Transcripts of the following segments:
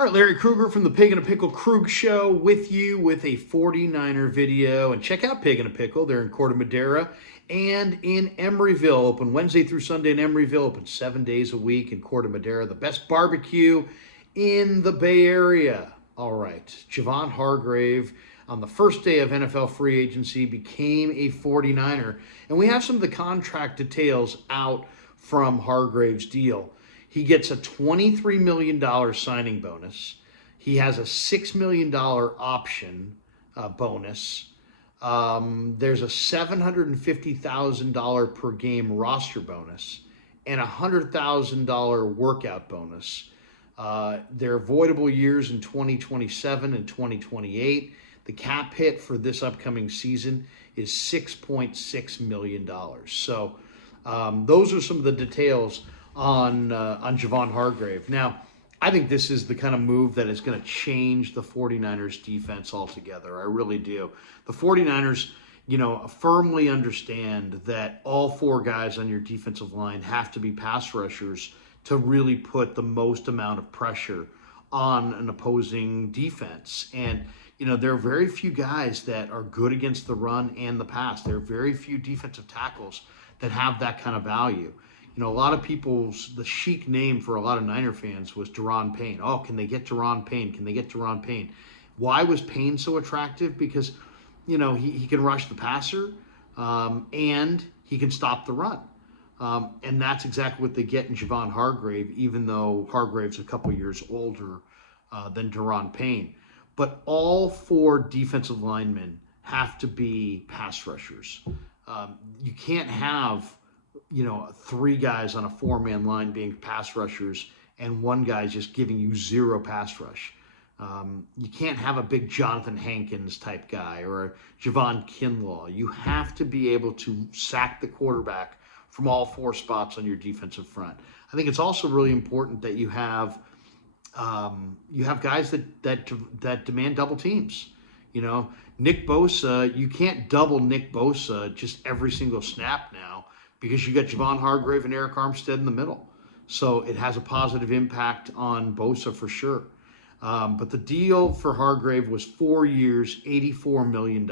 All right, Larry Krueger from the Pig in a Pickle Krug Show with you with a 49er video. And check out Pig in a Pickle. They're in Corte Madera and in Emeryville. Open Wednesday through Sunday in Emeryville. Open 7 days a week in Corte Madera. The best barbecue in the Bay Area. All right, Javon Hargrave on the first day of NFL free agency became a 49er. And we have some of the contract details out from Hargrave's deal. He gets a $23 million signing bonus. He has a $6 million option bonus. There's a $750,000 per game roster bonus and a $100,000 workout bonus. They're avoidable years in 2027 and 2028. The cap hit for this upcoming season is $6.6 million. So those are some of the details on Javon Hargrave. Now, I think this is the kind of move that is going to change the 49ers defense altogether. I really do. The 49ers, firmly understand that all four guys on your defensive line have to be pass rushers to really put the most amount of pressure on an opposing defense. And, there are very few guys that are good against the run and the pass. There are very few defensive tackles that have that kind of value. A lot of the chic name for a lot of Niner fans was Daron Payne. Oh, can they get Daron Payne? Can they get Daron Payne? Why was Payne so attractive? Because, he can rush the passer and he can stop the run. And that's exactly what they get in Javon Hargrave, even though Hargrave's a couple years older than Daron Payne. But all four defensive linemen have to be pass rushers. You can't have three guys on a four-man line being pass rushers and one guy just giving you zero pass rush. You can't have a big Jonathan Hankins type guy or a Javon Kinlaw. You have to be able to sack the quarterback from all four spots on your defensive front. I think it's also really important that you have guys that demand double teams. Nick Bosa, you can't double Nick Bosa just every single snap now, because you got Javon Hargrave and Eric Armstead in the middle. So it has a positive impact on Bosa for sure. But the deal for Hargrave was 4 years, $84 million.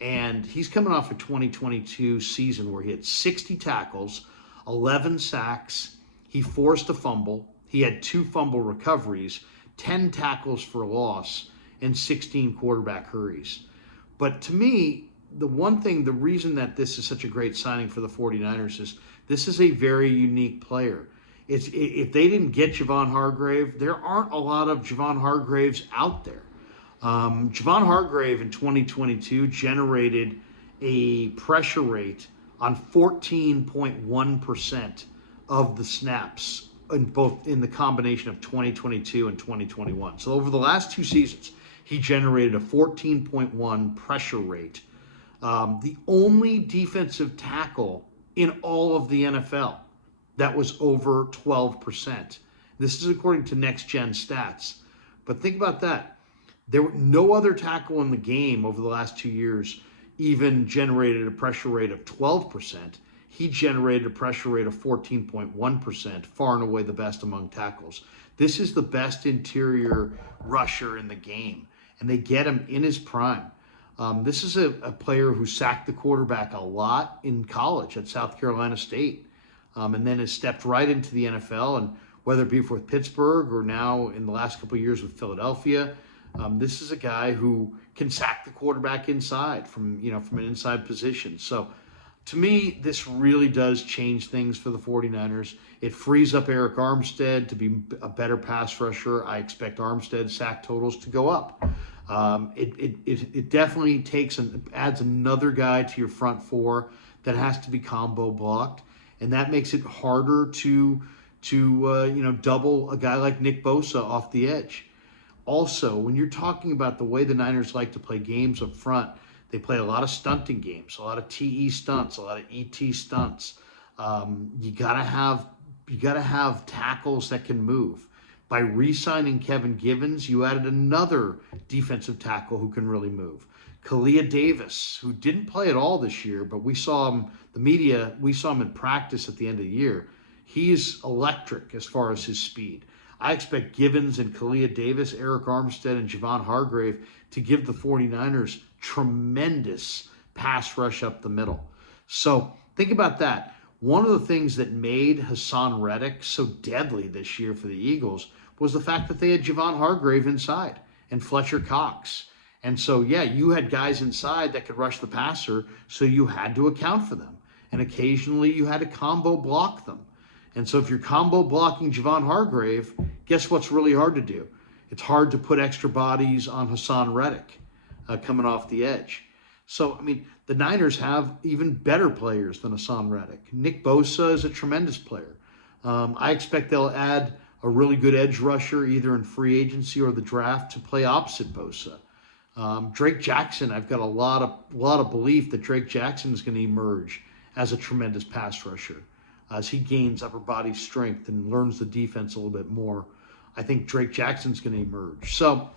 And he's coming off a 2022 season where he had 60 tackles, 11 sacks. He forced a fumble. He had 2 fumble recoveries, 10 tackles for loss, and 16 quarterback hurries. But to me, the reason that this is such a great signing for the 49ers is this is a very unique player. If they didn't get Javon Hargrave, there aren't a lot of Javon Hargraves out there. Javon Hargrave in 2022 generated a pressure rate on 14.1% of the snaps in the combination of 2022 and 2021. So over the last 2 seasons, he generated a 14.1 pressure rate. The only defensive tackle in all of the NFL that was over 12%. This is according to Next Gen Stats. But think about that. There were no other tackle in the game over the last 2 years even generated a pressure rate of 12%. He generated a pressure rate of 14.1%, far and away the best among tackles. This is the best interior rusher in the game, and they get him in his prime. This is a player who sacked the quarterback a lot in college at South Carolina State, and then has stepped right into the NFL. And whether it be with Pittsburgh or now in the last couple of years with Philadelphia, this is a guy who can sack the quarterback inside from an inside position. So to me, this really does change things for the 49ers. It frees up Eric Armstead to be a better pass rusher. I expect Armstead's sack totals to go up. It definitely adds another guy to your front four that has to be combo blocked, and that makes it harder to double a guy like Nick Bosa off the edge. Also, when you're talking about the way the Niners like to play games up front, they play a lot of stunting games, a lot of TE stunts, a lot of ET stunts. You gotta have tackles that can move. By re-signing Kevin Givens, you added another defensive tackle who can really move. Kalia Davis, who didn't play at all this year, but we saw him in practice at the end of the year. He's electric as far as his speed. I expect Givens and Kalia Davis, Eric Armstead, and Javon Hargrave to give the 49ers tremendous pass rush up the middle. So think about that. One of the things that made Hassan Reddick so deadly this year for the Eagles was the fact that they had Javon Hargrave inside and Fletcher Cox. And so, yeah, you had guys inside that could rush the passer, so you had to account for them. And occasionally you had to combo block them. And so if you're combo blocking Javon Hargrave, guess what's really hard to do? It's hard to put extra bodies on Hassan Reddick coming off the edge. So, I mean, the Niners have even better players than Hassan Reddick. Nick Bosa is a tremendous player. I expect they'll add a really good edge rusher either in free agency or the draft to play opposite Bosa. Drake Jackson, I've got a lot of belief that Drake Jackson is going to emerge as a tremendous pass rusher. As he gains upper body strength and learns the defense a little bit more, I think Drake Jackson's going to emerge. So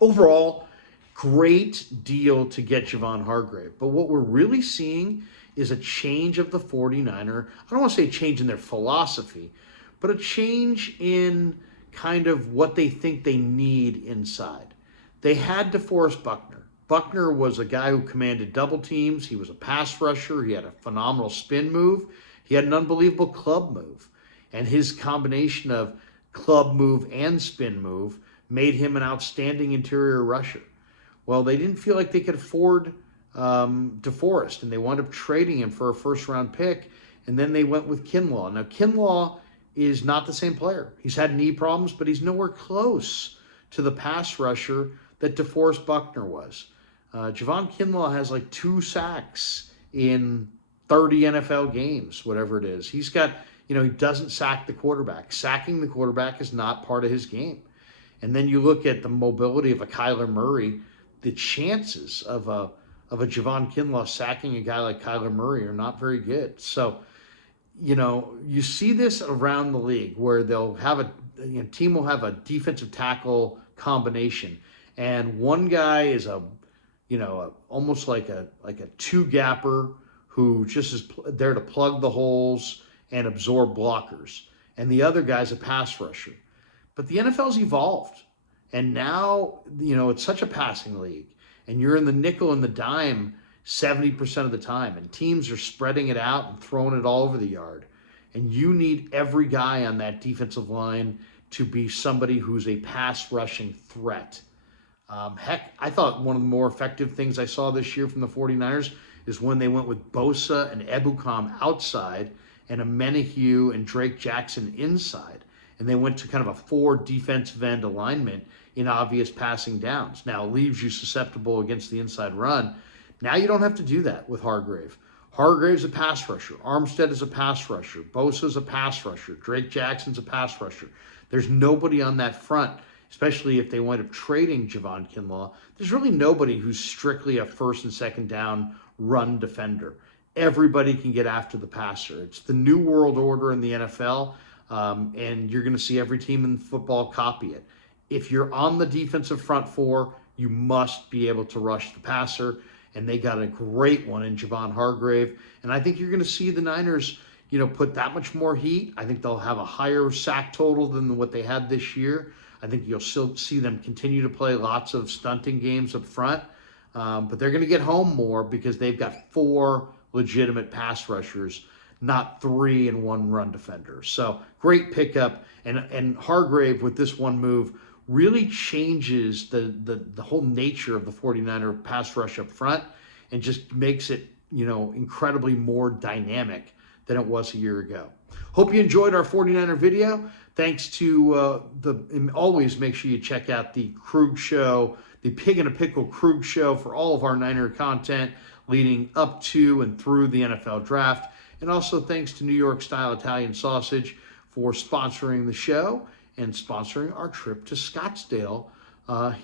overall, great deal to get Javon Hargrave. But what we're really seeing is a change of the 49er. I don't want to say a change in their philosophy, but a change in kind of what they think they need inside. They had DeForest Buckner. Buckner was a guy who commanded double teams. He was a pass rusher. He had a phenomenal spin move. He had an unbelievable club move. And his combination of club move and spin move made him an outstanding interior rusher. Well, they didn't feel like they could afford DeForest, and they wound up trading him for a first-round pick, and then they went with Kinlaw. Now, Kinlaw is not the same player. He's had knee problems, but he's nowhere close to the pass rusher that DeForest Buckner was. Javon Kinlaw has like 2 sacks in 30 NFL games, whatever it is. He's got, he doesn't sack the quarterback. Sacking the quarterback is not part of his game. And then you look at the mobility of a Kyler Murray, the chances of a Javon Kinlaw sacking a guy like Kyler Murray are not very good. So, you see this around the league where they'll have a team will have a defensive tackle combination, and one guy is almost like a two-gapper who just is there to plug the holes and absorb blockers, and the other guy's a pass rusher. But the NFL's evolved, and now it's such a passing league, and you're in the nickel and the dime 70% of the time, and teams are spreading it out and throwing it all over the yard. And you need every guy on that defensive line to be somebody who's a pass rushing threat. Heck, I thought one of the more effective things I saw this year from the 49ers is when they went with Bosa and Ebukam outside and Amenahue and Drake Jackson inside. And they went to kind of a 4 defensive end alignment in obvious passing downs. Now, it leaves you susceptible against the inside run. Now you don't have to do that with Hargrave. Hargrave's a pass rusher. Armstead is a pass rusher. Bosa's a pass rusher. Drake Jackson's a pass rusher. There's nobody on that front, especially if they wind up trading Javon Kinlaw. There's really nobody who's strictly a first and second down run defender. Everybody can get after the passer. It's the new world order in the NFL, and you're going to see every team in football copy it. If you're on the defensive front 4, you must be able to rush the passer, and they got a great one in Javon Hargrave. And I think you're going to see the Niners, put that much more heat. I think they'll have a higher sack total than what they had this year. I think you'll still see them continue to play lots of stunting games up front, but they're going to get home more because they've got 4 legitimate pass rushers, not 3 and 1 run defender. So great pickup, and Hargrave with this one move really changes the whole nature of the 49er pass rush up front and just makes it, incredibly more dynamic than it was a year ago. Hope you enjoyed our 49er video. Thanks to and always make sure you check out the Krug Show, the Pig in a Pickle Krug Show for all of our Niner content leading up to and through the NFL Draft. And also thanks to New York Style Italian Sausage for sponsoring the show and sponsoring our trip to Scottsdale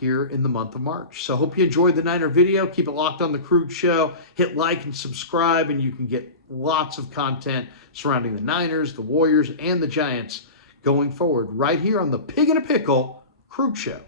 here in the month of March. So hope you enjoyed the Niner video. Keep it locked on the Krug Show. Hit like and subscribe, and you can get lots of content surrounding the Niners, the Warriors, and the Giants going forward right here on the Pig in a Pickle Krug Show.